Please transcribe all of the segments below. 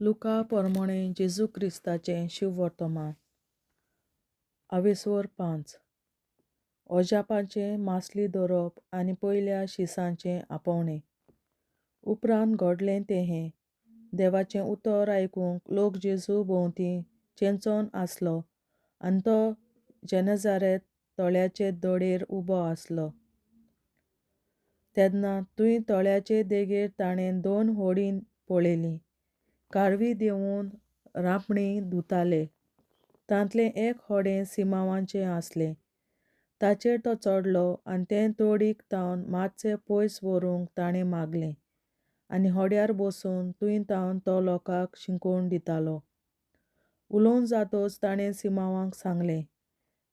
लुका पोरमोणे जेजू क्रिस्ताचें शिववर्तमान 5 ओजापाचें मासली दवरप आनी पयल्या शिसांचें आपोवणें. उपरांत घडलें तें हें. देवाचें उतर आयकूंक लोक जेजू भोंवती चेंचोन आसलो आनी तो जेनेजारेत तळ्याचे दडेर उबो आसलो. तेन्ना थंय तळ्याचे देगेर ताणें 2 व्हडीं पळयलीं. कारवीं देंवून रांपणी धुताले. तांतलें एक व्हडें सिमावाचें आसलें. ताचेर तो चडलो आनी तें तोडीक तावन मातशें पयस व्हरूंक ताणें मागलें आनी व्हड्यार बसून थंय तावन तो लोकांक शिंकोवन दितालो. उलोवन जातच ताणें सिमावाक सांगलें,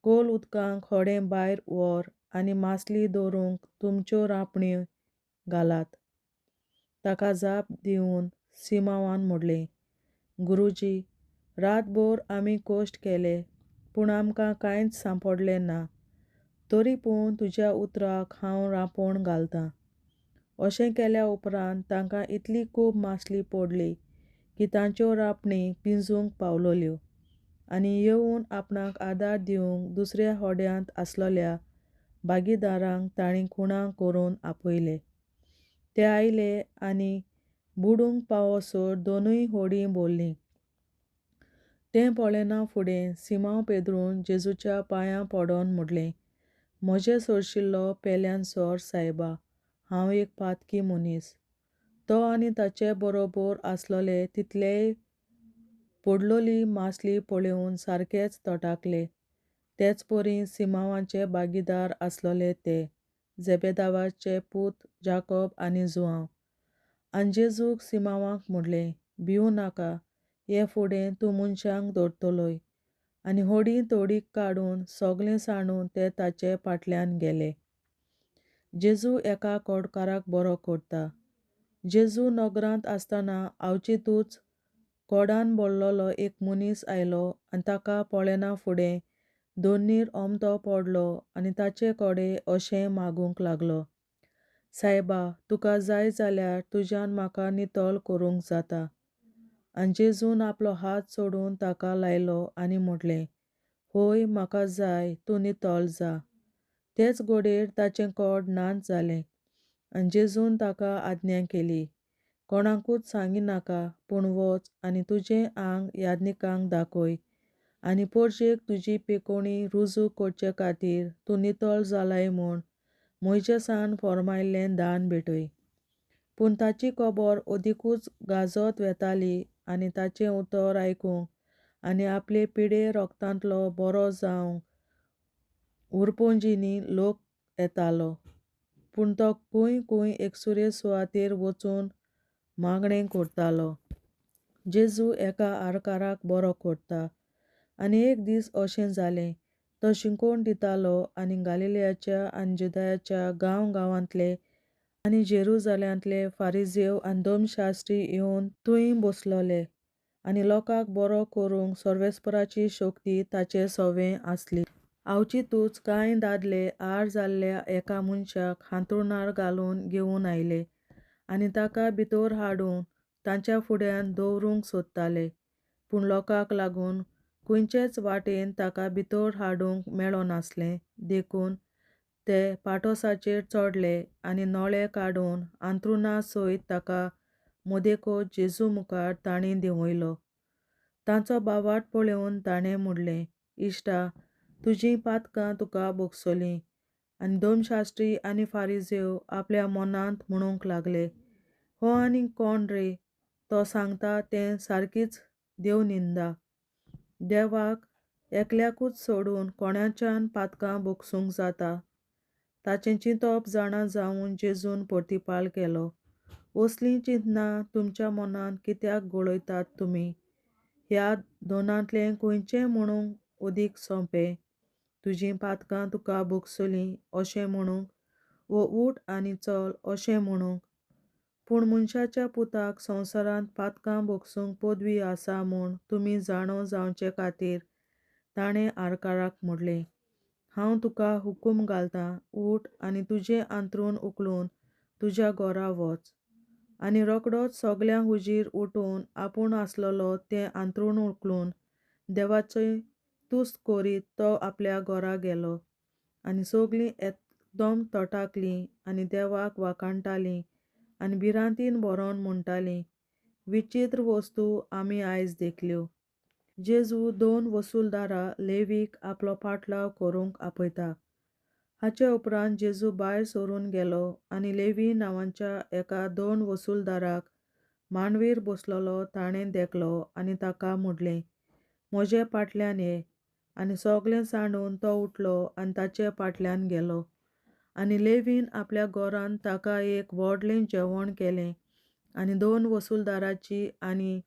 खोल उदकांत व्हडें भायर व्हर आनी मासली दवरूंक तुमच्यो रांपण्यो घालात. ताका जाप दिवन सिमावान म्हणलें, गुरूजी, रातभर आमी कश्ट केले, पूण आमकां कांयच सांपडलें ना. तरी पूण तुज्या उतराक हांव रांपोण घालतां. अशें केल्या उपरांत तांकां इतली खूब मासली पडली की तांच्यो रांपणी पिंजूंक पावलोल्यो. आनी येवन आपणाक आदार दिवंक दुसऱ्या व्हड्यांत आसलोल्या भागीदारांक तांणी खुणा करून आपयले. ते आयले आनी बुडूंक पावसर दोनूय व्हडीं भरलीं. तें पळयना फुडें सिमाव पेद्रून जेजूच्या पांयां पडोन म्हणलें, म्हजें सोरशिल्लो पेल्यान सोर सायबा, हांव एक पातकी मनीस. तो आनी ताचे बरोबर आसलोले तितलेय पडलोली मासली पळोवन सारकेच तोटाकले. तेच परी सिमावाचे भागीदार आसलोले ते, जेबेदावाचे पूत जाकोब आनी जुआंव. आनी जेजूक सिमावाक म्हणलें, भिवू नाका, हे फुडें तूं मनशांक धरतलोय. आनी व्हडीं तोडीक काडून सगळें सांडून ते ताचे फाटल्यान गेले. जेजू एका कोडकाराक बरो करता. जेजू नगरांत आसतना आवचितूच कोडान भरलोलो एक मनीस आयलो आनी ताका पळयना फुडें दोनीर ओमतो पडलो आनी ताचे कडेन अशें मागूंक लागलो, सायबा, तुका जाय जाल्यार तुज्यान म्हाका नितळ करूंक जाता. आनी जेजून आपलो हात सोडून ताका लायलो आनी म्हणलें, होय, म्हाका जाय, तूं नितळ जा. तेच घडयेर ताचें कोड नाच जालें. आनी जेजून ताका आज्ञा केली, कोणाकूच सांगिनाका, पूण वच आनी तुजें आंग याजकांक दाखय आनी परजेक तुजी पेखोवणी रुजू करचे खातीर तूं नितळ जालाय म्हूण मोइजेसान फर्मायल्लें दान भेटय. पूण ताची खबर अदीकूच गाजत वेताली आनी ताचें उतर आयकूंक आनी आपले पिडे रोगतांतलो बरो जावंक उरपोंजींनी लोक येतालो. पूण तो खंय एकसुरे सुवातेर वचून मागणें करतालो. जेजू एका आरकाराक बरो करता. आनी एक दीस अशें जालें, तो शिंकोवन दितालो आनी गालिलायाच्या आनी जुदायाच्या गांवांतले आनी जेरुसालेमांतले फारिसेव आनी धर्मशास्त्री येवन थंय बसलोले. आनी लोकांक बरो करूंक सर्वेस्पराची शक्ती ताचे सवें आसली. आवचितूच कांय दादले आड जाल्ल्या एका मनशाक हांतरुणार घालून घेवन आयले आनी ताका भितर हाडून तांच्या फुड्यान दवरूंक सोदताले. पूण लोकांक लागून खंयचेच वाटेन ताका भितर हाडूंक मेळनासलें देखून ते पाटोसाचेर चडले आनी नळे काडून हांतरुणा सयत ताका मदेकच जेजू मुखार तांणी देंवयलो. तांचो बावाट पळोवन ताणें म्हणलें, इश्टा, तुजीं पातकां तुका भोगसलीं. आनी धर्मशास्त्री आनी फारिसेव आपल्या मनांत म्हणूंक लागले, हो आनीक कोण रे, तो सांगता तें सारकीच देवनिंदा. देवाक एकल्याकूच सोडून कोणाच्यान पातकां भोगसूंक जाता. ताचें चिंतप जाणा जावन जेजून प्रतिपाल केलो, असलीं चिंतनां तुमच्या मनांत कित्याक घोळयतात तुमी. ह्या दोनांतलें खंयचें म्हणूंक अदीक सोंपें, तुजीं पातकां तुका भोगसलीं अशें म्हणूंक वो उठ आनी चल अशें म्हणूंक. पूण मनशाच्या पुताक संवसारांत पातकां भोगसूंक पदवी आसा म्हूण तुमी जाणो जावचे खातीर ताणें आरकाराक म्हणलें, हांव तुका हुकूम घालतां, उठ आनी तुजें हांतरूण उखलून तुज्या घरा वच. आनी रोकडोच सगल्यांक हुजीर उठून आपूण आसलोलो तें अंथरूण उखलून देवाचें तुस्त करीत तो आपल्या घरा गेलो. आनी सगलीं एकदम तोटाकलीं आनी देवाक वाखाणटालीं आनी भिरांतीन बरोवन म्हणटालीं, विचित्र वस्तू आमी आयज देखल्यो. जेजू 2 वसूलदारां लेवीक आपलो पाटलाव करूंक आपयता. हाचे उपरांत जेजू भायर सरून गेलो आनी लेवी नांवाच्या एका 2 वसूलदाराक मांडवीर बसलोलो ताणें देखलो आनी ताका म्हणलें, म्हजे फाटल्यान ये. आनी सगलें सांडून तो उठलो आनी ताचे फाटल्यान गेलो. आनी लेवीन आपल्या घरांत ताका एक व्हडलें जेवण केलें आनी 2 वसूलदारांची आनी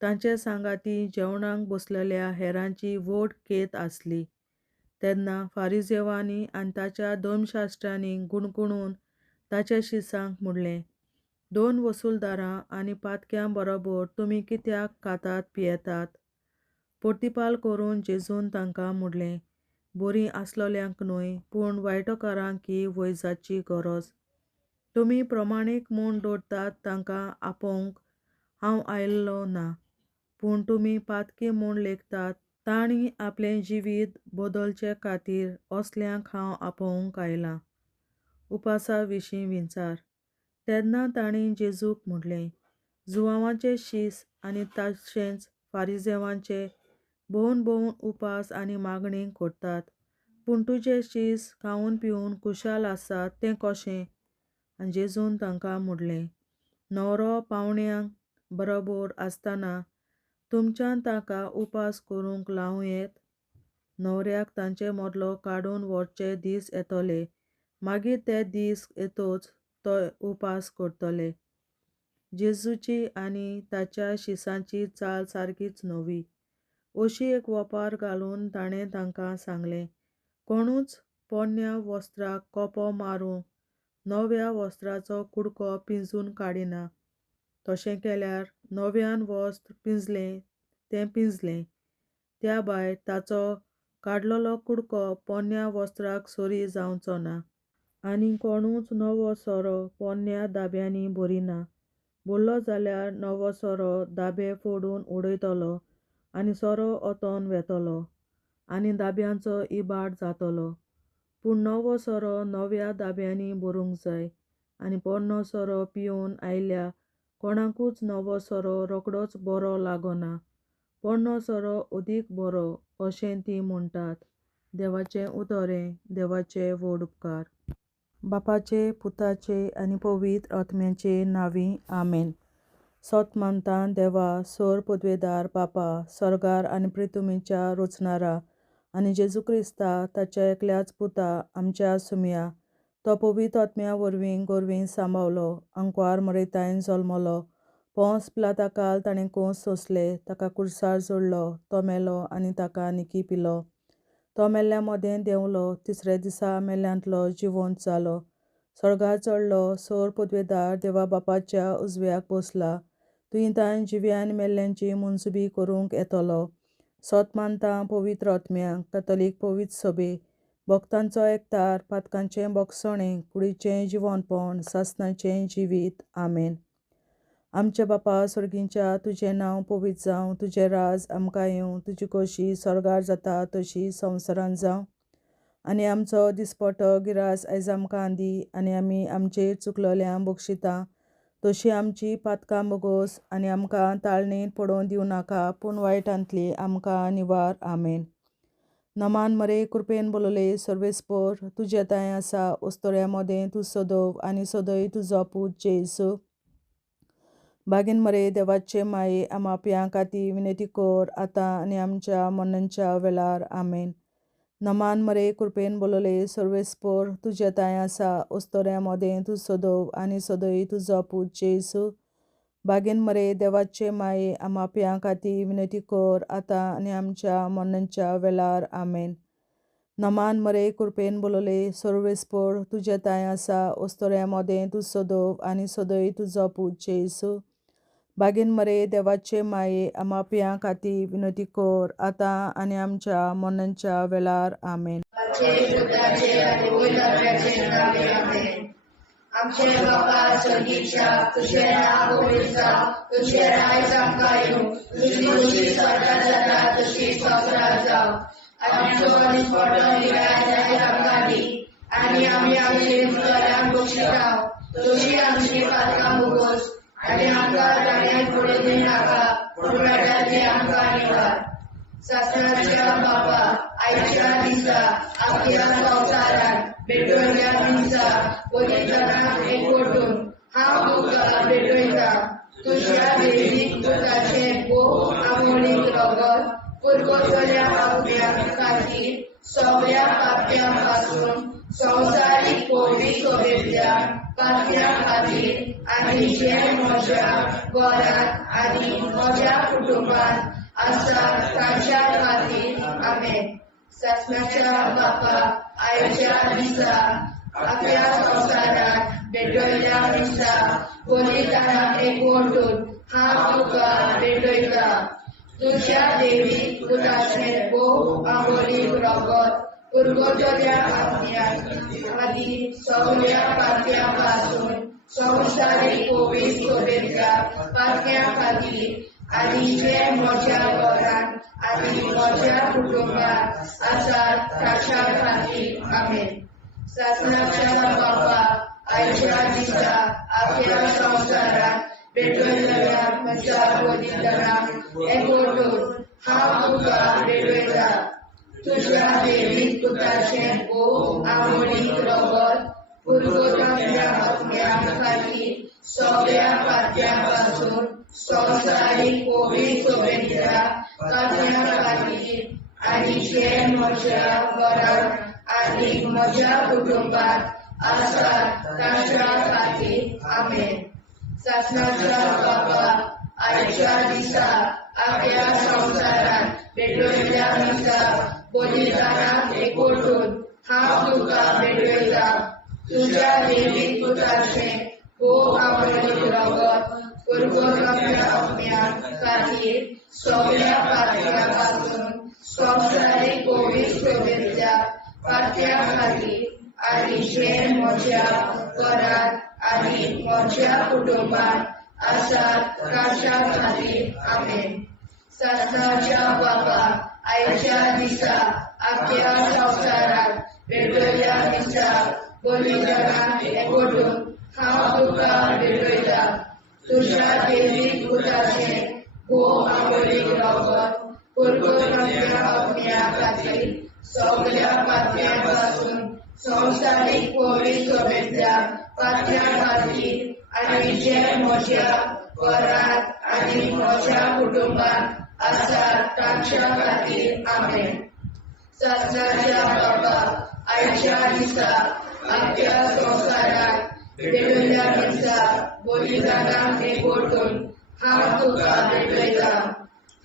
तांचे सांगाती जेवणाक बसलेल्या हेरांची व्हड केत आसली. तेन्ना फारिसेवांनी आनी ताच्या धर्मशास्त्रांनी गुणगुणून ताच्या शिसांक म्हणलें, 2 वसूलदारां आनी पातक्यां बरोबर तुमी कित्याक खातात पियेतात? प्रतिपाल करून जेजून तांकां म्हणलें, बरीं आसलोल्यांक न्हय पूण वायटकारांक ही वैजाची गरज. तुमी प्रमाणीक म्हूण दवरतात तांकां आपोवंक हांव आयिल्लो ना, पूण तुमी पातकी म्हूण लेखतात तांणी आपलें जिवीत बदलचे खातीर असल्यांक हांव आपोवंक आयलां. उपासा विशीं विचार. तेन्ना तांणी जेजूक म्हणलें, जुवांवाचे शीस आनी तशेंच फारिसेवांचे भोवन भोवन उपास आनी मागणी करतात, पूण तुजे शीस खावन पिवन खुशाल आसात तें कशें? आनी जेजून तांकां म्हणलें, न्हवरो पावण्यांक बरोबर आसतना तुमच्यान ताका उपास करूंक लावूं येत? न्हवऱ्याक तांचे मदलो काडून व्हरचे दीस येतले, मागीर ते दीस येतच तो उपास करतले. जेजूची आनी ताच्या शिसांची चाल सारकीच नवी. अशी एक वपार घालून ताणें तांकां सांगलें, कोणूच पोरण्या वस्त्राक कोपो मारून नव्या वस्त्राचो कुडको पिंजून काडिना. तशें केल्यार नव्यान वस्त्र पिंजलें तें पिंजलें, त्या भायर ताचो काडलोलो कुडको पोरण्या वस्त्राक सरी जावचो ना. आनी कोणूच नवो सोरो पोरण्या दाब्यांनी भरिना. भरलो जाल्यार नवो सोरो दाबे फोडून उडयतलो आनी सोरो ओतोन वेतलो आनी दाब्यांचो इबाड जातलो. पूण नवो सोरो नव्या दाब्यांनी भरूंक जाय. आनी पोरनो सोरो पिवून आयिल्ल्या कोणाकूच नवो सोरो रोकडोच बरो लागना. पोरनो सोरो अदीक बरो अशें तीं म्हणटात. देवाचें उतोरें. देवाचे व्हड उपकार. बापाचे, पुताचे आनी पवित्र आत्म्याचे नांवीं आमेन. सोत मानता देवा, सोर पदवेदार बापा, सर्गार आनी पृथ्वीच्या रचणारा आनी जेजू क्रिस्ता ताच्या एकल्याच पुता आमच्या सुमया, तो पवित्र आत्म्या वरवीं गोरवीं सांबावलो, अंकवार मरयतायन जल्मलो, पोंस पिलाताकाल ताणें कोंस सोंसले, ताका कुडसार जोडलो, तो मेलो आनी ताका निकी पिलो. तो मेल्ल्या मोदें देंवलो, तिसऱ्या दिसा मेल्ल्यांतलो जिवंत जालो, सर्गार चडलो, सोर पदवेदार देवा बापाच्या उजव्याक बसला, तुयेंतान जिव्या आनी मेल्ल्यांची मुनसुबी करूंक येतलो. सोत मानता पवित्र आत्म्याक, कातोलीक पवित्र सभे, भक्तांचो एकठार, पातकांचें भोगसणें, कुडीचें जिवंतपण, सासणाचें जिवीत. आमेन. आमचे बापा स्वर्गींच्या, तुजें नांव पवित्र जावं, तुजें राज आमकां येवं, तुजी खोशी स्वर्गार जाता तशी संवसारांत जावं. आनी आमचो दिसपट्टो गिरास आयज आमकां दी आनी आमी आमचेर चुकलोल्यांक बक्षिता तशी आमची पातकां बोगोस आनी आमकां ताळणेंत पडोवन दिवं नाका, पूण वायटांतली आमकां निवार. आमेन. नमान मरे कृपेन बोलोले सर्वेस्पर, तुजे ताय आसा उस्तोऱ्या मोदें तूं सोदव आनी सोदय तुजो पूत जेसू. बागीन मरे देवाचे माये आमाप्यां खातीर विनंती कर, आतां आनी आमच्या मरणाच्या वेळार. आमेन. नमान मरे कृपेन बोलोले सर्वेस्पर, तुजे ताय आसा उस्तोऱ्या मोदें तूं सोदव आनी सोदय तुजो पूत जेसू. बागीन मरे देवाचे माये आमाप्यां खातीर विनंती कर, आतां आनी आमच्या मरणाच्या वेळार. आमेन. नमान मरे कृपेन बोलोले सर्वेस्पर, तुजे ताय आसा उस्तोऱ्या मोदें तूं सोदव आनी सोदय तुजो पूत जेसू. बागीन मरे देवाचे माये आमाप्यां खातीर विनंती कर, आतां आनी आमच्या मरणाच्या वेळार. आमेन. आमचे बाबा स्वर्गीच्या तुझे नाव पवित्र जावं, तुझे राज आमकां येवं, तुझी खुशी स्वर्गात जाता तशी संवसारात जावं. आनी आमचो दिसपट्टो निराय आमकां दी, आनी आमी आमचे मुखाराक बक्षितांव, तुझी आमची पातकां मुगोस, आनी आमकां गाडयांत पडूं दिनाका, पूण बेड्यांतली आमकां निवार. शास्त्राच्या बाबा आयच्या दिसा आख्या संवसारात भेटवयल्या दिसा बलिदानाक एकवटून हांव तुका भेटयता. तुज्या दैवीक पुताचे भोव आमोणीक रगत पुरगोटल्या आपल्या खातीर सगळ्या पाप्यां पासून संवसारीक पवित्र सोबेतल्या पाप्यां खातीर आनी जे म्हज्या घरांत आनी म्हज्या कुटुंबांत आसा तांच्या खातीर आमेन. शासनाच्या बापा आयच्या दिसा आख्या संवसारात भेटवयल्या दिसा बलिदानाक एकवटून हांव तुका भेटयता. तुज्या दैवीक पुताचे भोव आमोणीक रगत पुरगोटल्या आपल्या खातीर सगळ्या पाप्यां पासून संवसारीक पवित्र सोबेतल्या पाप्यां खातीर आनी जे म्हज्या घरांत आनी म्हज्या कुटुंबांत आसात तांच्या खातीर आमेन. शासनाच्या बापा आयच्या दिसा आख्या संवसारात भेटवयल्या म्हज्या बलिदानाक एकवटून हांव तुका भेटयता. तुज्या दैवीक पुताचे भोव आमोणीक रगत पुरगोटल्या आपल्या खातीर सगळ्या पाप्यां पासून संवसारीक पवित्र सोबेतल्या पाप्यां खातीर आनी जे म्हज्या घरांत आनी म्हज्या कुटुंबांत आसात तांच्या खातीर आमेन. शासनाच्या बापा आयच्या दिसा आख्या संवसारात भेटवयल्या दिसा बलिदानाक एकवटून हांव तुका भेटयता. तुज्या दैवीक पुताचे भोव आमोणीक रगत पुरगोटल्या आपल्या खातीर सगळ्या पाप्यां पासून संवसारीक पवित्र सोबेतल्या पाप्यां खातीर आनी जे म्हज्या घरांत आनी म्हज्या कुटुंबांत आसात तांच्या खातीर आमेन. शासनाच्या बापा आयच्या दिसा आख्या संवसारात भेटवयल्या दिसा बलिदानाक एकवटून हांव तुका भेटयता. तुज्या दैवीक पुताचे भोव आमोणीक रगत पुरगोटल्या आपल्या खातीर सगळ्या पाप्यां पासून संवसारीक पवित्र सोबेतल्या पाप्यां खातीर आनी जे म्हज्या घरांत आनी म्हज्या कुटुंबांत आसात तांच्या खातीर आमेन. शासनाच्या बापा आयच्या दिसा आख्या संवसारात भेटवयल्या दिसा बलिदानाक एकवटून हांव तुका भेटयता.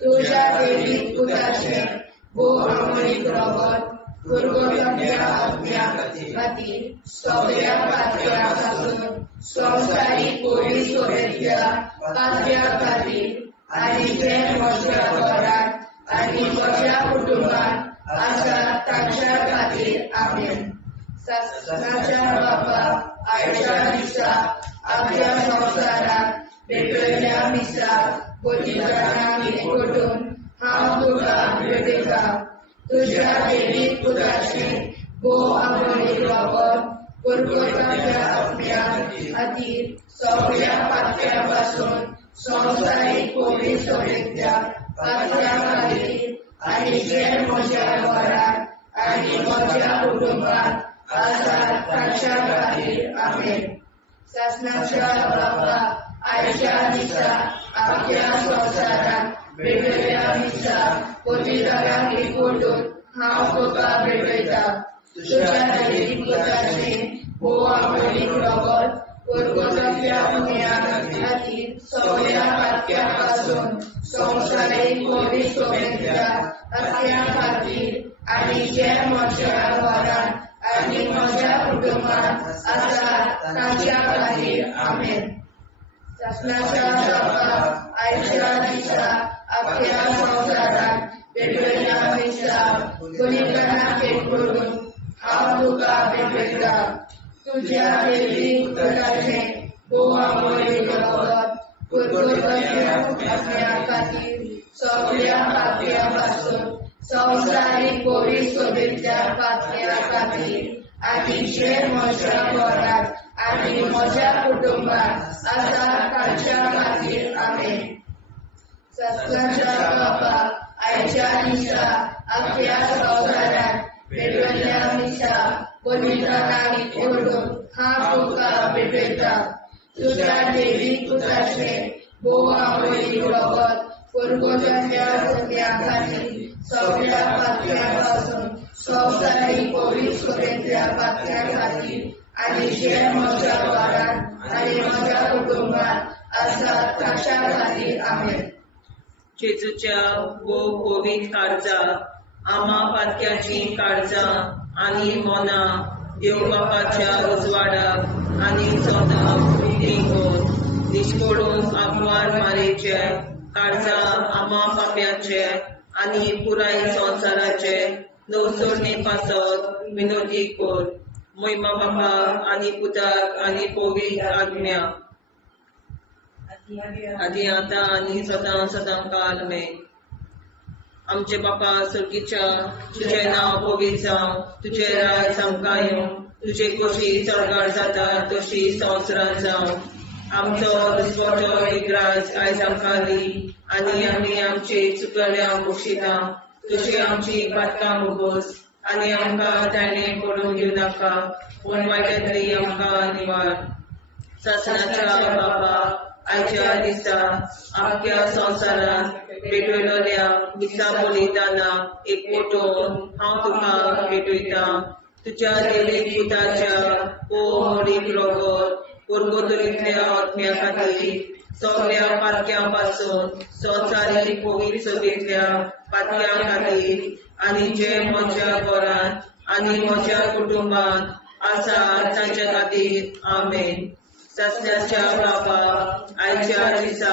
तुज्या दैवीक पुताचे भोव आमोणीक रगत पुरगोटल्या आपल्या खातीर सगळ्या पाप्यां पासून संवसारीक पवित्र सोबेतल्या पाप्यां खातीर आनी जे म्हज्या घरांत आनी म्हज्या कुटुंबांत आसात तांच्या खातीर आमेन. शासनाच्या बापा आयच्या दिसा आख्या संवसारात भेटवयल्या दिसा बलिदानाक एकवटून हांव तुका भेटयता. तुज्या दैवीक पुताचे भोव आमोणीक रगत पुरगोटल्या आपल्या खातीर सगळ्या पाप्यां पासून संवसारीक पवित्र सोबेतल्या पाप्यां खातीर आनी जे म्हज्या घरांत आनी म्हज्या कुटुंबांत आसात तांच्या खातीर आमेन. शासनाच्या बापा आयच्या दिसा आख्या संवसारात भेटवयल्या दिसा बलिदानाक एकवटून हांव तुका भेटयता. तुज्या दैवीक पुताचे भोव आमोणीक रगत पुरगोटल्या आपल्या खातीर सगळ्या पाप्यां पासून संवसारीक पवित्र सोबेतल्या पाप्यां खातीर आनी जे म्हज्या घरांत आनी म्हज्या कुटुंबांत आसात तांच्या खातीर आमेन. शासनाच्या बापा आयच्या दिसा आख्या संवसारात भेटवयल्या दिसा बलिदानाक एकवटून हांव तुका भेटयता. तुज्या दैवीक पुताचे सगळ्या पातळ्यांपासून संवसारीक कोविड सोबीतल्या पातळ्या खातीर आनी जे म्हज्या घरांत आनी म्हज्या कुटुंबात आसा तांच्या खातीर आमेन. सत्काच्या बाबा आयच्या दिसा आपल्या संवसारांत पेटयल्ल्या दिसा पवित्रतांनी ओडून हांव तुका भेटयता. तुज्या देवीक पुताचे भोव आमोली रगत पुरगोजांच्या सगळ्या खातीर सगळ्या पातळ्यांपासून संवसारीक कोविड सोबीतल्या पातळ्या खातीर आनी जे म्हज्या घरांत आनी म्हज्या कुटुंबात आसा तांच्या खातीर आमेन. जेजूच्या भोव कोविड काळजां आमा पातक्याची काळजां आनी मोना देव बापाच्या उजवाडाक आनी सोदाक उक्तींक निश्कोडून आग्वार मारेचे काळजां आमा पाप्याचे आनी पुराय संवसाराचे नवसोडणे पासत विनोदी कोर. महिमा बापा आनी पुताक आनी पवित्र आत्म्या आदी आतां आनी सदां सदां काल आमेन. आमचे बापा सर्गीच्या तुजें नांव पवित्र जावं, तुजें राज आमकां येवं, तुजे कशी चडगाड जाता तशी संवसारांत जावं. आमचो दिसवटो एकराज आयज आमकां दी आनी आमी आमचे चुकल्यांक बक्षिता. तशी आमची पातकां मुगोस आनी आमकां ताणें पडूंक दिवं नाका, पूण वायटांतली आमकां निवार. सासणाच्या बाबा आयच्या दिसा आख्या संवसारांत भेटयलोल्या दिसा बलिदाना एकवटून हांव तुका भेटयता. तुज्या देवीक पुताच्या मोडीक रगत पुरगोतरींतल्या आत्म्या खातीर सगळ्या पातक्यां पासून संवसारीक कोविड सोबीतल्या पातक्यां खातीर आनी जे म्हज्या घरांत आनी म्हज्या कुटुंबात आसा तांच्या खातीर आमेन. सस्याच्या बाबा आयच्या दिसा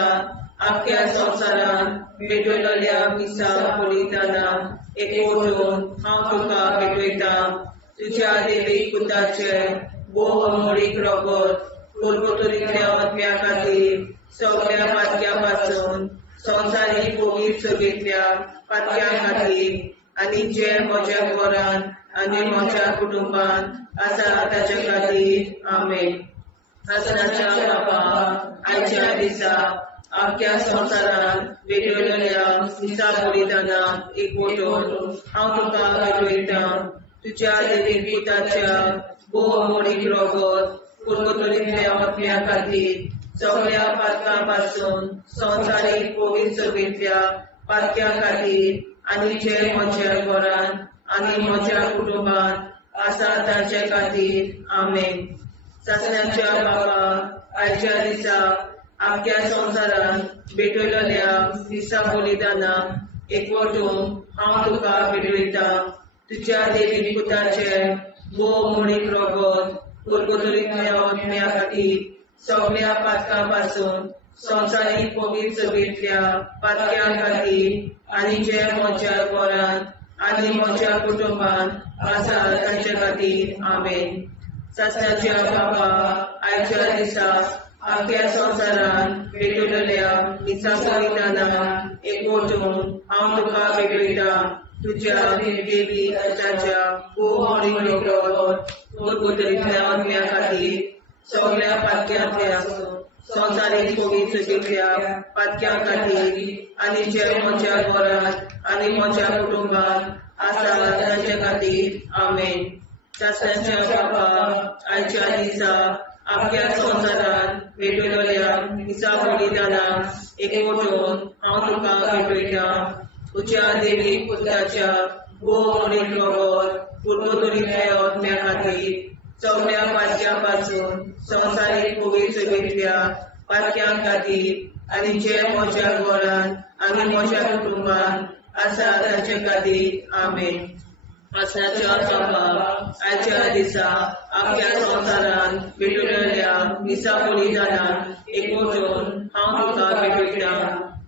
आख्या संवसारांत भेटयलोल्या दिसा बलिदाना एकवटून हांव तुका भेटयता. तुज्या देवीक पुताचे भोव मोडीक रगत पुरगोतरींतल्या आत्म्या खातीर सगळ्या पातक्यां पासून संवसारीक कोविड सोबीतल्या पातक्यां खातीर आनी जे म्हज्या घरांत आनी म्हज्या कुटुंबात आसा ताच्या खातीर आमेन. सासणाच्या बाबा आयच्या दिसा आख्या संवसारांत भेटयलोल्या दिसा बलिदाना एकवटून हांव तुका भेटयता. तुज्या देवीक पुताच्या भोव मोडीक रगत पुरगोतरींतल्या आत्म्या खातीर सगळ्या पातकां पासून संवसारीक कोविड सोबीतल्या पातक्यां खातीर आनी जे म्हज्या घरांत आनी म्हज्या कुटुंबात आसा तांचे खातीर आमेन. सासणाच्या बाबा आयच्या दिसा आख्या संवसारांत भेटयलोल्या दिसा बलिदाना एकवटून हांव तुका भेटयता. तुज्या देवीक पुताचे भोव मोडीक रगत पुरगोतरींतल्या आत्म्या खातीर सगळ्या पातकां पासून संवसारीक कोविड सोबीतल्या पातक्यां खातीर आनी जे म्हज्या घरांत आनी म्हज्या कुटुंबात आसा तांचे खातीर आमेन. सासणाच्या बाबा आयच्या दिसा आख्या संवसारांत भेटयलोल्या दिसा बलिदाना एकवटून हांव तुका भेटयता. तुज्या देवीक पुताच्या भोव मोडीक रगत पुरगोतरींतल्या आत्म्या खातीर सगळ्या पातक्यांतल्या संवसारीक कोविड सोबीतल्या पातक्यां खातीर आनी जे म्हज्या घरांत आनी म्हज्या कुटुंबात आसा तांचे खातीर आमेन. सासणाच्या बाबा आयच्या दिसा आख्या संवसारांत भेटयलोल्या दिसा बलिदाना एकवटून हांव तुका भेटयता. तुज्या देवीक पुताच्या भोव मोडीक रगत पुरगोतरींतल्या आत्म्या खातीर सगळ्या पातक्यां पासून संवसारीक कोविड सोबीतल्या पातक्यां खातीर आनी जे म्हज्या घरांत आनी म्हज्या कुटुंबात आसा तांचे खातीर आमेन. सासणाच्या बाबा आयच्या दिसा आख्या संवसारांत भेटयलोल्या दिसा बलिदाना एकवटून हांव तुका भेटयता.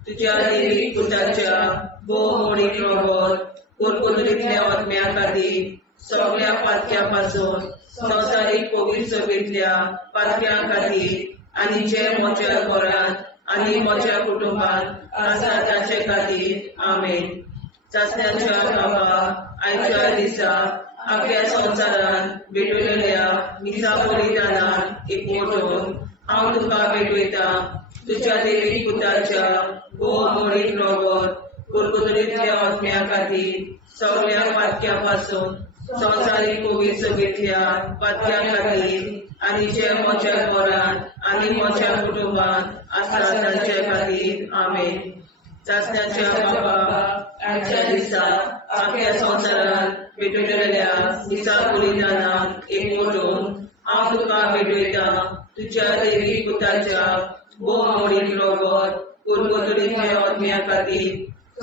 तुज्या देवीक पुताच्या भोव मोडीक रगत पुरगोतरींतल्या आत्म्या खातीर सगळ्या पातक्यां पासून संवसारीक कोविड सोबीतल्या पातक्यां खातीर आनी जे म्हज्या घरांत आनी म्हज्या कुटुंबात आसा ताचे खातीर आमेन. चाचण्याच्या बाबा आयच्या दिसा आख्या संवसारान भेटलेल्या मिसा बलिदानाक एकवटून हांव तुका भेटयता. तुज्या देवी पुताच्या भोवमोडीक रगत कुरकुतरीतल्या आत्म्या खातीर सगळ्या पातक्या पासून संवसारीक पवित्रतेंतल्या पातक्या खातीर आनी जे म्हज्या घरान आनी म्हज्या कुटुंबात आसा तांचे खातीर आमेन. चाचण्याच्या बाबा आयच्या दिसा आख्या संवसारान भेटलेल्या मिसा बलिदानाक एकवटून हांव तुका भेटयता. तुज्या देवी पुताच्या भोवमोडीक रगत कुरकुतरीतल्या आत्म्या खातीर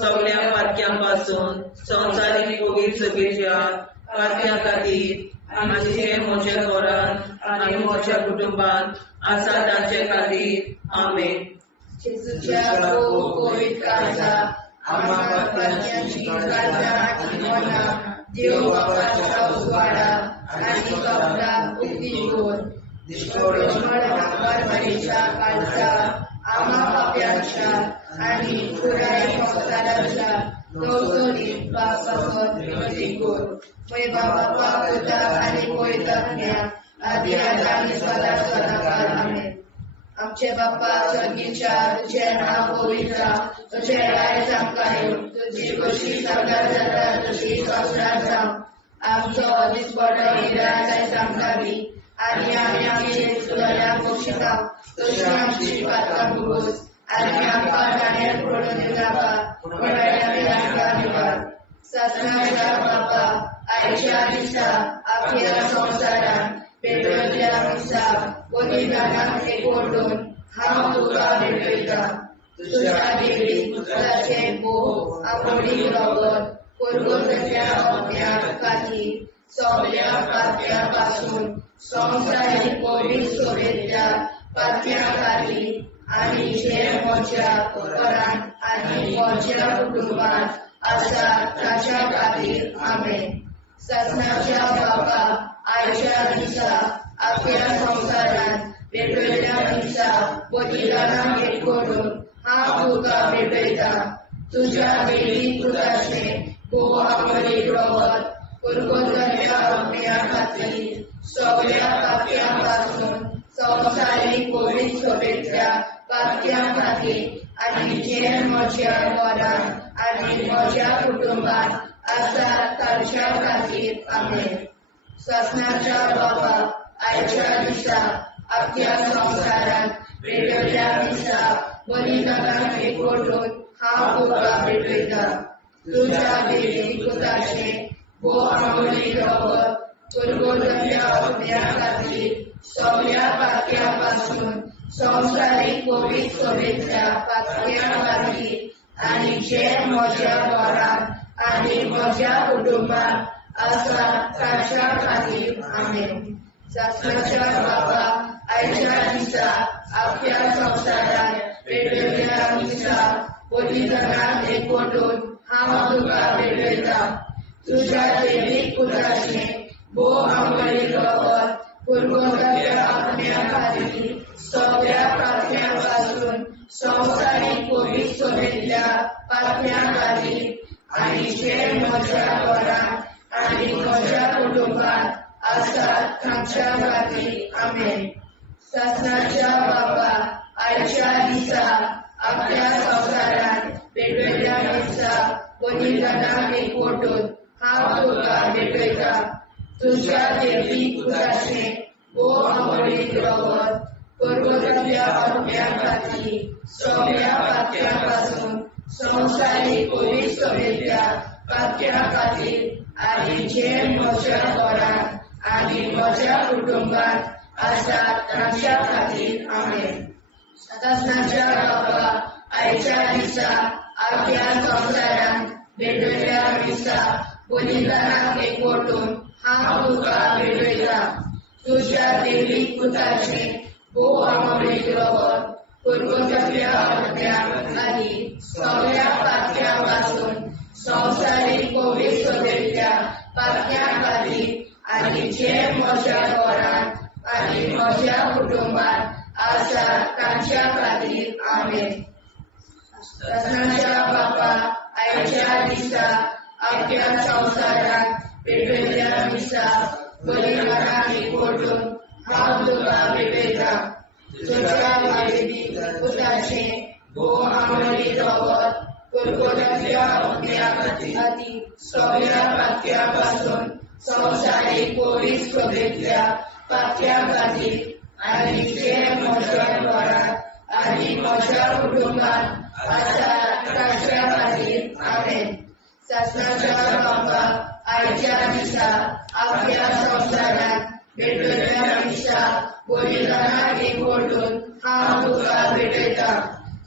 सगळ्या पातक्यां पासून संवसारीक पवित्रतेच्या पातक्या खातीर आनी जे म्हज्या घरान आनी म्हज्या कुटुंबात आसा तांचे खातीर आमेन. जेजूच्या पवित्र काळजा आम्हा पापांची काळजा आनी मना देव बापाच्या उजवाडा आनी कपडा उक्ती दोन परमेच्या काळजा आम्हा पाप्यांच्या आनी पुराय संवसाराच्या नवसोनीत पापावर विनंती कर. पै बाबा पुता आनी पवित्रात्म्या आदी आनी सदा सदाकाळ आमेन. आमचे बाप्पा स्वर्गीच्या तुझे नाव पवित्र तुझे राय आमकां येवं तुजी कशी सगळ्यात जाता तशी संवसारांत जावं. आमचो दिसपडो हिराय आमकां दी आनी आमी आमचे सुदाऱ्यांक बक्षिता तशी आमची पातकां भोगोस आनी आमकां जाण्यार पडून नाका पूण आमकां निवार. सत्नाच्या बाप्पा आयच्या दिसा आख्या संवसारान भेटलेल्या मिसा बलिदानाक एकवटून हांव तुका भेटयता. तुज्या देवी पुत्राचे भोव आंबोळी रगत कुरकुतरीतल्या आत्म्या खातीर सगळ्या पातक्यां पासून संवसारीक पवित्रतेच्या पातक्या खातीर आनी जे म्हज्या घरान आनी म्हज्या कुटुंबात आसा ताच्या खातीर आमेन. सत्नाच्या बाबा आयच्या दिसा आख्या संवसारान भेटलेल्या मिसा बलिदानाक एकवटून हांव तुका भेटयता. तुज्या देवी पुताचे भोव आंबोळी रगत कुरकुतरीतल्या आत्म्या खातीर सगळ्या पातक्यां पासून संवसारीक पवित्रतेच्या पातक्या खातीर आनी जे म्हज्या घरान आनी म्हज्या कुटुंबात आसा तांच्या खातीर आमेन. सत्नाच्या बाबा आयच्या दिसा आख्या संवसारान भेटलेल्या मिसा बलिदानाक एकवटून हांव तुका भेटयता. तुज्या देवी पुताचे भोव आंबोळी रगत कुरकुतरीतल्या आत्म्या खातीर सगळ्या पातक्यां पासून संवसारीक पवित्रतेच्या पातक्या खातीर आनी जे म्हज्या घरान आनी म्हज्या कुटुंबात आसा तांच्या खातीर आमेन. सत्नाच्या बाबा आयच्या दिसा आख्या संवसारान भेटलेल्या मिसा बलिदानाक एकवटून हांव तुका भेटयता. तुज्या देवी पुताचे भोव आंबोळी रगत कुरकुतरीतल्या आत्म्या खातीर सगळ्या पातक्यां पासून संवसारीक पवित्रतेच्या पातक्या खातीर आनी जे म्हज्या घरान आनी म्हज्या कुटुंबात आसा तांच्या खातीर आमेन. सत्नाच्या बाबा आयच्या दिसा आख्या संवसारान भेटलेल्या मिसा बलिदानाक एकवटून हांव तुका भेटयता. तुज्या देवी पुताचे भोव आंबोळी रगत कुरकुतरीतल्या आत्म्या खातीर सगळ्या पातक्यां पासून संवसारीक पवित्रतेच्या पातक्या खातीर आनी जे म्हज्या घरान आनी म्हज्या कुटुंबात आसा तांच्या खातीर आमेन. सत्नाच्या बाबा आयच्या दिसा आख्या संवसारान भेटलेल्या मिसा बलिदानाक एकवटून हांव तुका भेटयता. तुज्या देवी पुताचे भोव आंबोळी रगत कुरकुतरीतल्या आत्म्या खातीर सगळ्या पातक्यां पासून संवसारीक पवित्रतेच्या पातक्या खातीर आनी जे म्हज्या घरान आनी म्हज्या कुटुंबात आसा तांच्या खातीर आमेन. ससनाच्या बापा आयच्या दिसा अख्ख्या संवसाराक पेटयल्ल्या मिसा बलिदानाक एकवटून हांव तुका भेटयता. तुज्या वैदिक पुताचें भोव आमोली रगत कुरकुऱ्याच्या अग्न्या खातीर सगळ्या पातक्या पासून संवसारीक पवित्र सभेंतल्या पातक्या खातीर आनी जे म्हज्या घरांत आनी म्हज्या कुटुंबांत आसा तांच्या खातीर आमेन. ससनाच्या बापा आयच्या दिसा अख्ख्या संवसाराक भेटयल्ल्या मिसा बलिदानाक एकवटून हांव तुका भेटयता.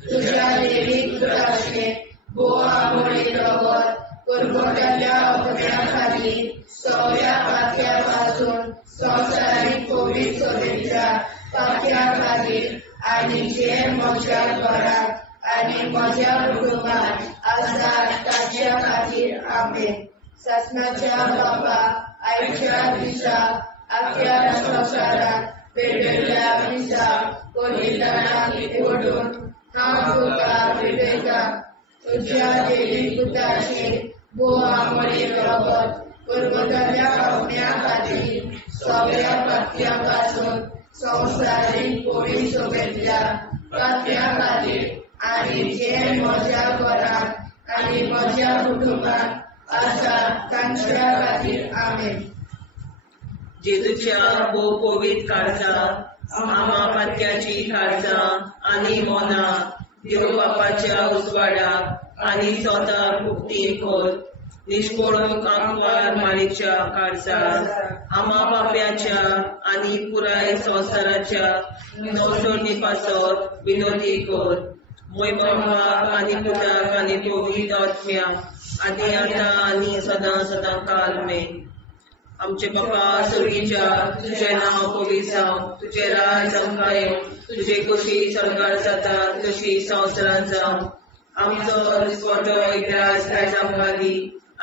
तुज्या देवीक पुताचें भोव आमोली रगत कुरकुऱ्याच्या अग्न्या खातीर सगळ्या पातक्या पासून संवसारीक पवित्र सभेंतल्या पातक्या खातीर आनी जे म्हज्या घरांत आनी म्हज्या कुटुंबांत आसा तांच्या खातीर आमेन. ससनाच्या बापा आयच्या दिसा अख्ख्या संवसाराक भेटयल्ल्या मिसा बलिदानाक एकवटून हांव तुका भेटयता. तुज्या देवीक पुताचें भोव आमोली रगत कुरकुऱ्याच्या अग्न्या खातीर सगळ्या पातक्या पासून संवसारीक पवित्र सभेंतल्या पातक्या खातीर आनी जे म्हज्या घरांत आनी म्हज्या कुटुंबांत आसा तांच्या खातीर आमेन. जेजूच्या भोव पवित्र काळजां आमा पातक्याची काळजां आनी मोना देव बापाच्या उजवाडाक आनी स्वता मुक्ती खोल निष्कोळूक आंकवार माळेच्या काळजांत आमा बाप्याच्या आनी पुराय संवसाराच्या नवसोडणी पासत विनोदी कोर. मोय बापाक आनी पुताक आनी पवित्र आत्म्याक आदी आतां आनी सदां सदां काल मेन. आमचे बापा सुर्गीच्या तुझें नांव पवित्र जावं, तुजें राज आमकां येवं, तुजी कशी सरकार जाता तशी संवसारांत जावं. आमचो दिसवटो एकदांच आयज आमकां दी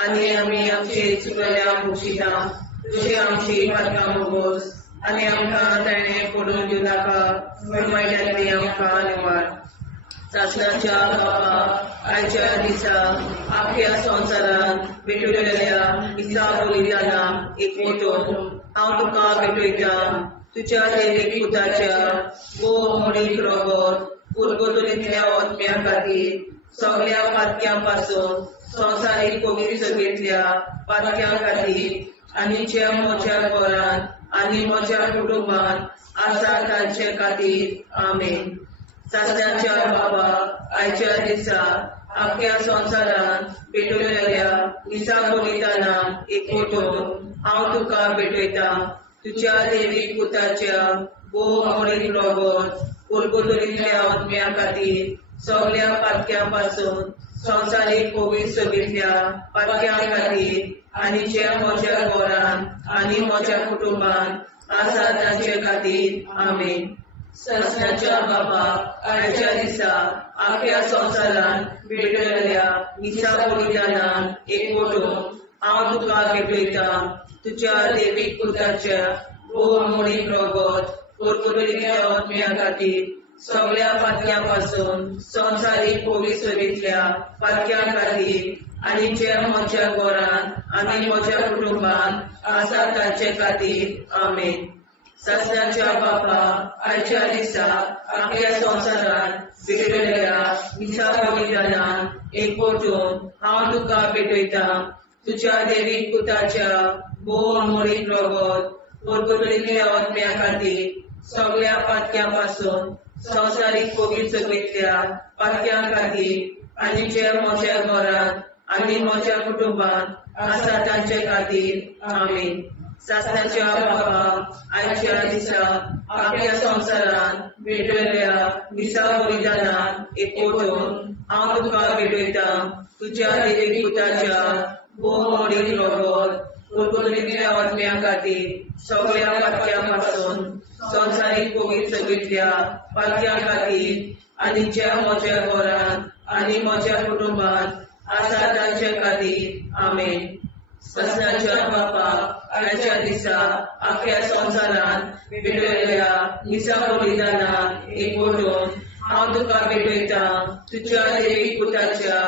आनी आमी आमचे चुकयल्यांक बक्षिता. तुजी आमची पातकां भोगोस आनी आमकां ताणें पडून दिवं नाका, पण वायट्यांतली आमकां निवाड. ससनाच्या बापा आयच्या दिसा अख्ख्या संवसारांत भेटयल्ल्या मिसा बलिदानाक एकवटून हांव तुका भेटयता. तुज्या देवीक पुताच्या भोव आमोली रगत कुरकुऱ्याच्या अग्न्या खातीर सगळ्या पातक्या पासून संवसारीक पवित्र सभेंतल्या पातक्या खातीर आनी जे म्हज्या घरांत आनी म्हज्या कुटुंबांत आसा तांचे खातीर आमेन. ससनाच्या बापा आयच्या दिसा अख्ख्या संवसारांत भेटयल्ल्या मिसा बलिदानाक एकवटून हांव तुका भेटयता. तुज्या देवीक पुताच्या भोव आमोली रगत कुरकुऱ्याच्या अग्न्या खातीर सगळ्या पातक्या पासून संवसारीक पवित्र सभेंतल्या पातक्या खातीर आनी जे म्हज्या घरांत आनी म्हज्या कुटुंबांत आसा तांचे खातीर आमेन. ससनाच्या बापा आयच्या दिसा अख्ख्या संवसारांत भेटयल्ल्या मिसा बलिदानाक एकवटून हांव तुका भेटयता. तुज्या देवीक पुताच्या भोव आमोली रगत कुरकुऱ्याच्या अग्न्या खातीर सगळ्या पातक्या पासून संवसारीक पवित्र सभेंतल्या पातक्या खातीर आनी जे म्हज्या घरांत आनी म्हज्या कुटुंबांत आसा तांचे खातीर आमेन. ससनाच्या बापा आयच्या दिसा अख्ख्या संवसारांत भेटयल्ल्या मिसा बलिदानाक एकवटून हांव तुका भेटयता. तुज्या देवीक पुताच्या भोव आमोली रगत कुरकुऱ्याच्या अग्न्या खातीर सगळ्या पातक्या पासून संवसारीक पवित्र सभेंतल्या पातक्या खातीर आनी जे म्हज्या घरांत आनी म्हज्या कुटुंबांत आसा तांचे खातीर आमेन. ससनाच्या बापा आयच्या दिसा अख्ख्या संवसारांत भेटयल्ल्या मिसा बलिदानाक एकवटून हांव तुका भेटयता. तुज्या देवीक पुताच्या भोव आमोली रगत कुरकुऱ्याच्या अग्न्या खातीर सगळ्या पातक्या पासून संवसारीक पवित्र सभेंतल्या पातक्या खातीर आनी जे म्हज्या घरांत आनी म्हज्या कुटुंबांत आसा तांचे खातीर आमेन. ससनाच्या बापा आयच्या दिसा आख्या संवसारान भेटयल्या मिसा बलिदानाक एकवटून हांव तुका भेटयता तुज्या देवी पुताच्या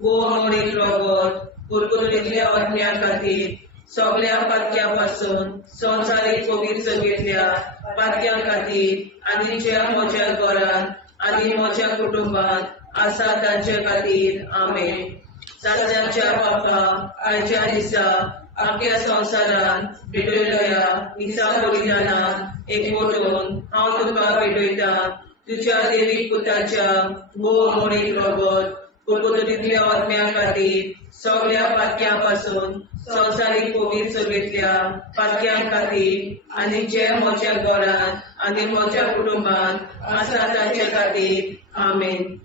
मोडीक रगत कुरकुरीतल्या आत्म्या खातीर सगळ्या पातक्या पासून संवसारीक पवित्रतेंतल्या पातक्या खातीर आनी ज्या म्हज्या घरांत आनी म्हज्या कुटुंबांत आसा तांचे खातीर आमेन. सासऱ्याच्या बापा आयच्या दिसा आख्या संवसारान भेटयल्या मिसा बलिदानाक एकवटून हांव तुका भेटयता तुज्या देवी पुताच्या मोडीक रगत कुरकुरीतल्या आत्म्या खातीर सगळ्या पातक्या पासून संवसारीक पवित्रतेंतल्या पातक्या खातीर आनी जे म्हज्या घरांत आनी म्हज्या कुटुंबांत आसा तांचे खातीर आमेन.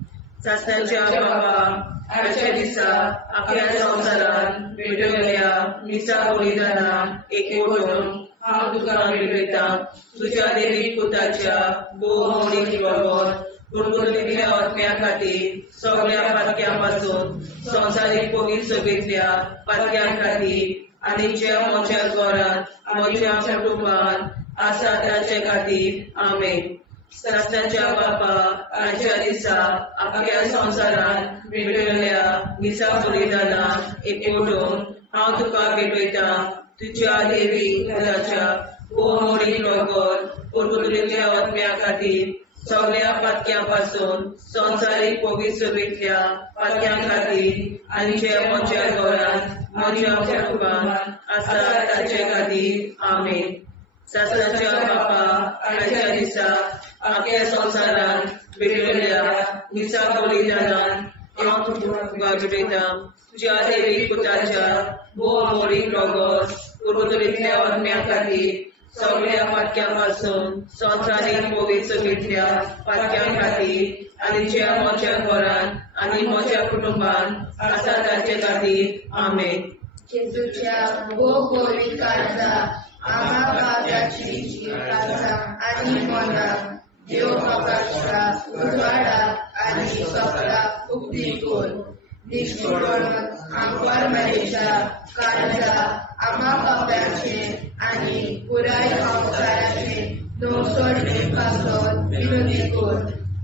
सासऱ्याच्या बापा आयच्या दिसा आख्या संवसारान भेटयल्या मिसा बलिदानाक एकवटून हांव तुका भेटयता तुज्या देवी पुताच्या मोडीक रगत कुरकुरीतल्या आत्म्या खातीर सगळ्या पातक्या पासून संवसारीक पवित्रतेंतल्या पातक्या खातीर आनी जे म्हज्या घरांत म्हज्या कुटुंबांत आसा तांचे खातीर आमेन. सासऱ्याच्या बापा आयच्या दिसा आख्या संवसारान भेटयल्या मिसा बलिदानाक एकवटून हांव तुका भेटयता तुज्या देवी पुताच्या मोडीक रगत कुरकुरीतल्या आत्म्या खातीर सगळ्या पातक्या पासून संवसारीक पवित्रतेंतल्या पातक्या खातीर आनी जे म्हज्या घरांत म्हज्या कुटुंबांत आसा तांचे खातीर आमेन. सासऱ्याच्या बापा आयच्या दिसा आख्या संवसारान भेटयल्या मिसा बलिदानाक हांव तुका भेटयता तुज्या देवी पुताच्या मोडीक रगत कुरकुरीतल्या आत्म्या खातीर सगळ्या पातक्या पासून संवसारीक पवित्रतेंतल्या पातक्या खातीर आनी जे म्हज्या घरांत आनी म्हज्या कुटुंबांत आसा तांचे खातीर आमेन. जेजूच्या पवित्र काळजा आम्हा पापाची काळजा आनी मनाक देव बापाच्या उजवाडाक आनी सपनाक उक्ती कर. निष्ठुरण आमकां मेळच्या काळजा आम्हा पापाचे आनी पुराय संवसाराचे नवसोड पासत विनोदी कर.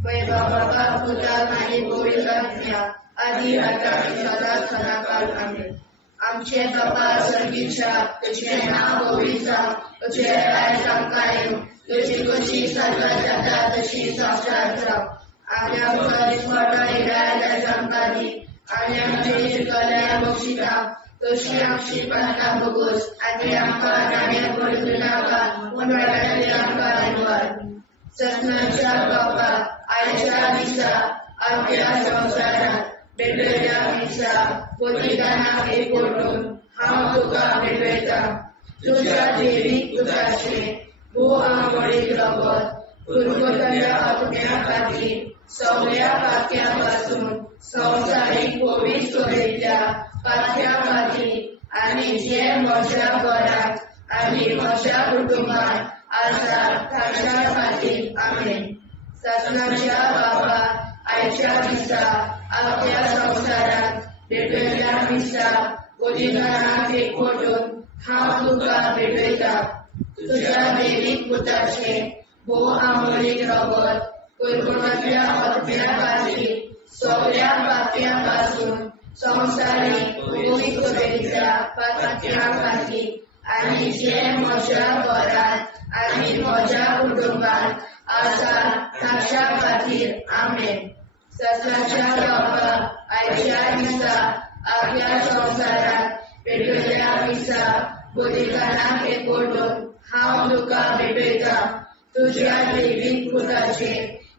बाबा पुताक आनी पवित्र आत्म्या आदी आतां आनी सदांच सदांकाळ आमेन. आमचे बाबा सर्गीच्या तुझे नाव पवित्र तुझे राय आमकां तुझी कशी सजा जाता तशी संवसारांत राव. आनी आमकां दिसपट्टो राय आमकां दी आनी आमचे इश्टल्या बक्षिता तशी आमची प्रार्थना भोगोस आनी आमकां नाण्या पडूं नाका पूण वायटांतल्यान आमकां वाचवार. ससनाच्या बापा आयच्या दिसा आख्या संवसारांत भेटयल्या मिसा बलिदानाक एकवटून हांव तुका भेटयता तुज्या देवी पुताचे मोडीक रगत कुरकुरीतल्या आत्म्या खातीर सगळ्या पातक्या पासून संवसारीक पवित्रतेंतल्या पातक्या खातीर आनी जे म्हज्या घरांत आनी म्हज्या कुटुंबांत आसा तांच्या खातीर आमेन. ससनाच्या बापा आयच्या दिसा आख्या संवसारांत भेटयल्या मिसा बलिदानाक एकवटून हांव तुका भेटयता तुज्या देवी पुताचे मोडीक रगत कुरकुरीतल्या आत्म्या खातीर सगळ्या पातक्या पासून संवसारीक पवित्रतेंतल्या पातक्या खातीर आनी जे म्हज्या घरांत आनी म्हज्या कुटुंबांत आसा तांच्या खातीर आमेन. ससनाच्या बापा आयच्या दिसा आख्या संवसारांत भेटयल्या मिसा बलिदानाक एकवटून हांव तुका भेटयता तुज्या देवी पुताचे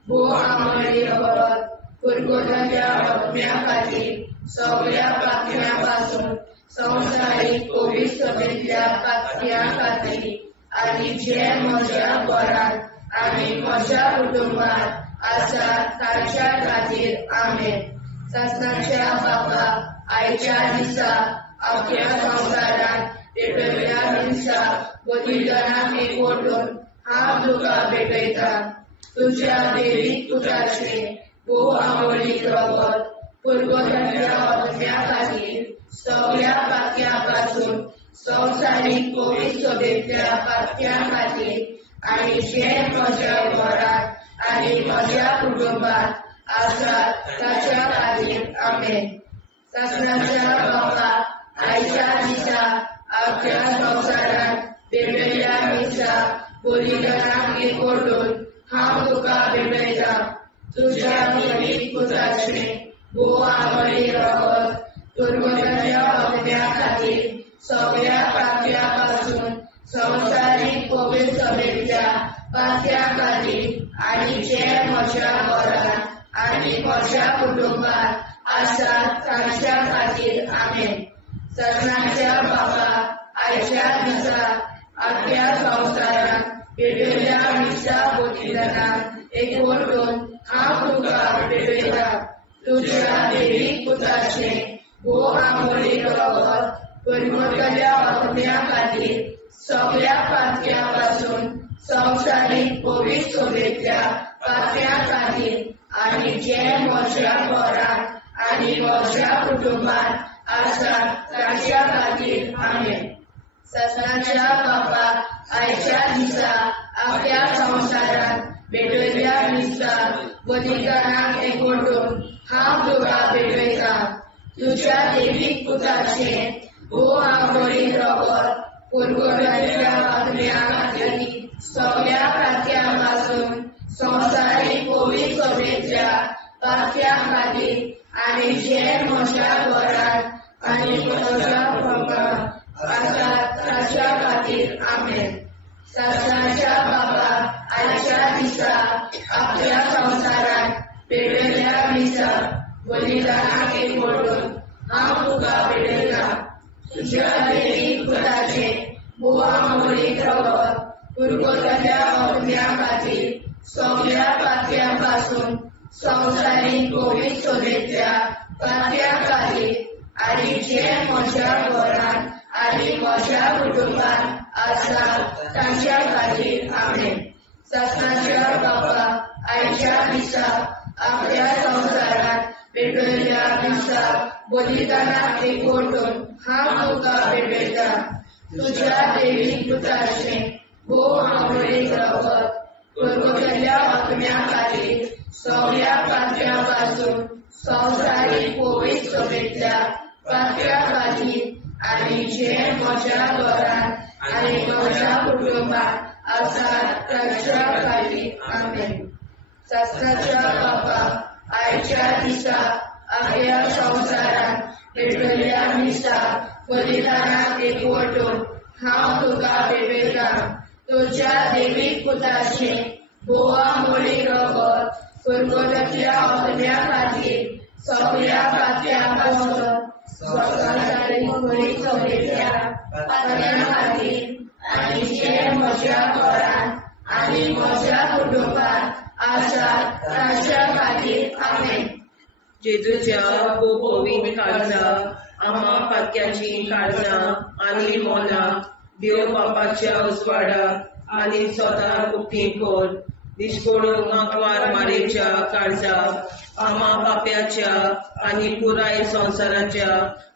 मोडीक रगत कुरकुरीतल्या आत्म्या खातीर सगळ्या पातक्या पासून संवसारीक पवित्रतेंतल्या पातक्या खातीर आनी जे म्हज्या घरांत आनी म्हज्या कुटुंबांत आसा तांच्या खातीर आमेन. ससनाच्या बापा आयच्या दिसा आख्या संवसारांत भेटयल्या मिसा बलिदानाक एकवटून हांव तुका भेटयता तुज्या देवी पुताचे मोडीक रगत कुरकुरीतल्या आत्म्या खातीर सगळ्या पातक्या पासून संवसारीक पवित्र सभेंतल्या पातक्या खातीर आनी जे म्हज्या घरांत आनी म्हज्या कुटुंबात आसात ताच्या खातीर आमेन. शासनाच्या बाबा आयच्या दिसा आख्या संवसारांत वेगवेगळ्या मिसा बलिदानाक एकवटून हांव तुका भेटयता. तुज्या पवित्र पुताचे भोव आमोली रगत तुरगताच्या हत्या खातीर सगळ्या पातक्या पासून संवसारीक पवित्र सभेंतल्या पातक्या खातीर आनी जे म्हज्या घरांत आनी म्हज्या कुटुंबात आसात तांच्या खातीर आमेन. शासनाच्या बाबा आयच्या दिसा आख्या संवसारांत वेगवेगळ्या मिसा बलिदानाक एकवटून हांव तुका भेटयता. तुज्या दैवीक पुताचे भोव आमोली रगत तुरगताच्या हत्या खातीर सगळ्या पातक्या पासून संवसारीक पवित्र सभेंतल्या पातक्या खातीर आनी जे म्हज्या घरांत आनी म्हज्या कुटुंबात आसात तांच्या खातीर आमेन. शासनाच्या बाबा आयच्या दिसा आख्या संवसारांत वेगवेगळ्या मिसा बलिदानाक एकवटून हांव तुका भेटयता. तुज्या दैवीक पुताचे भोव आमोली रगत तुरगताच्या हत्या खातीर सगळ्या पातक्या पासून संवसारीक पवित्र सभेंतल्या पातक्या खातीर आनी जे म्हज्या घरांत आनी म्हज्या कुटुंबात आसात ताच्या खातीर आमेन. शासनाच्या बाबा आयच्या दिसा आख्या संवसारांत वेगवेगळ्या मिसा बलिदानाक एकवटून हांव तुका भेटयता. तुज्या दैवीक पुताचे भोव आमोली रगत तुरगताच्या हत्या खातीर सगळ्या पातक्या पासून संवसारीक पवित्र सभेंतल्या पातक्या खातीर आनी जे म्हज्या घरांत आनी म्हज्या कुटुंबात आसात तांच्या खातीर आमेन. शासनाच्या बाबा आयच्या दिसा आख्या संवसारांत वेगवेगळ्या मिसा बलिदानाक एकवटून हांव तुका भेटयता. तुज्या दैवीक पुताचे भोव आमोली रगत तुरगताच्या हत्या खातीर सगळ्या पातक्या पासून संवसारीक पवित्र सभेंतल्या पातक्या खातीर आनी जे म्हज्या घरांत आनी म्हज्या कुटुंबात आसात तांच्या खातीर आमेन. शासनाच्या बाबा आयच्या दिसा आख्या संवसारांत वेगवेगळ्या मिसा बलिदानाक एकवटून हांव तुका भेटयता. तुज्या दैवीक पुताचे भोव आमोली रगत तुरगताच्या हत्या खातीर सगळ्या पातक्या पासून संवसारीक पवित्र सभेंतल्या पातक्या खातीर आनी जे म्हज्या घरांत आनी म्हज्या कुटुंबात आसात तांच्या खातीर आमेन. जेजूच्या पवित्र काळजा आम्हा पातक्याची काळजां आनी मोना देव बापाच्या उजवाडाक आनी स्वता उक्ती कोर. निष्पळून आंकवार मारेच्या काळजा आम्हा पाप्याच्या आनी पुराय संवसाराच्या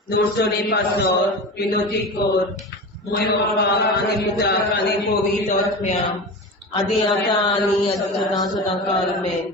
नोडसणी पासर विनोदी कोर. मोय बापा आनी पुताक आनी पवित्र आत्म्या आदी आतां आनी सदां सदां काल आमेन.